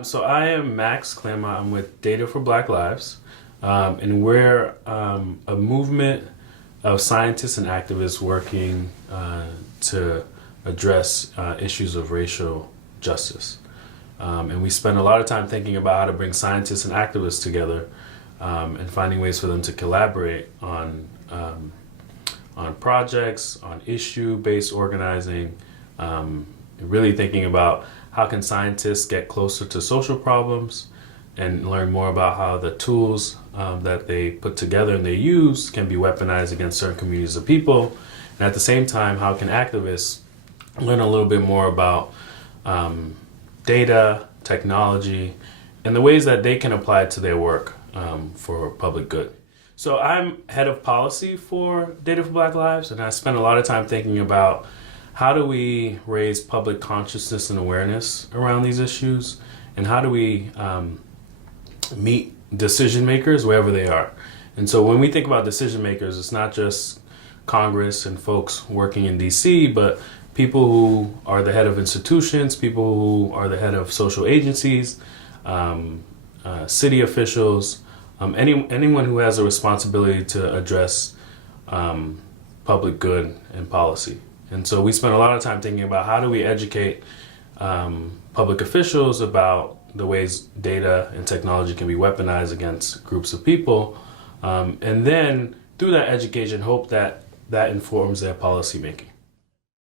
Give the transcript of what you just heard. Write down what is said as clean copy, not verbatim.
So I am Max Clermont. I'm with Data for Black Lives, and we're a movement of scientists and activists working to address issues of racial justice. And we spend a lot of time thinking about how to bring scientists and activists together and finding ways for them to collaborate on projects, on issue-based organizing, really thinking about how can scientists get closer to social problems and learn more about how the tools that they put together and they use can be weaponized against certain communities of people. And at the same time, how can activists learn a little bit more about data, technology, and the ways that they can apply it to their work for public good. So I'm head of policy for Data for Black Lives, and I spend a lot of time thinking about how do we raise public consciousness and awareness around these issues, and how do we meet decision makers wherever they are. And so when we think about decision makers, it's not just Congress and folks working in DC, but people who are the head of institutions, people who are the head of social agencies, city officials, anyone who has a responsibility to address public good and policy. And so we spend a lot of time thinking about how do we educate public officials about the ways data and technology can be weaponized against groups of people, and then through that education, hope that that informs their policy making.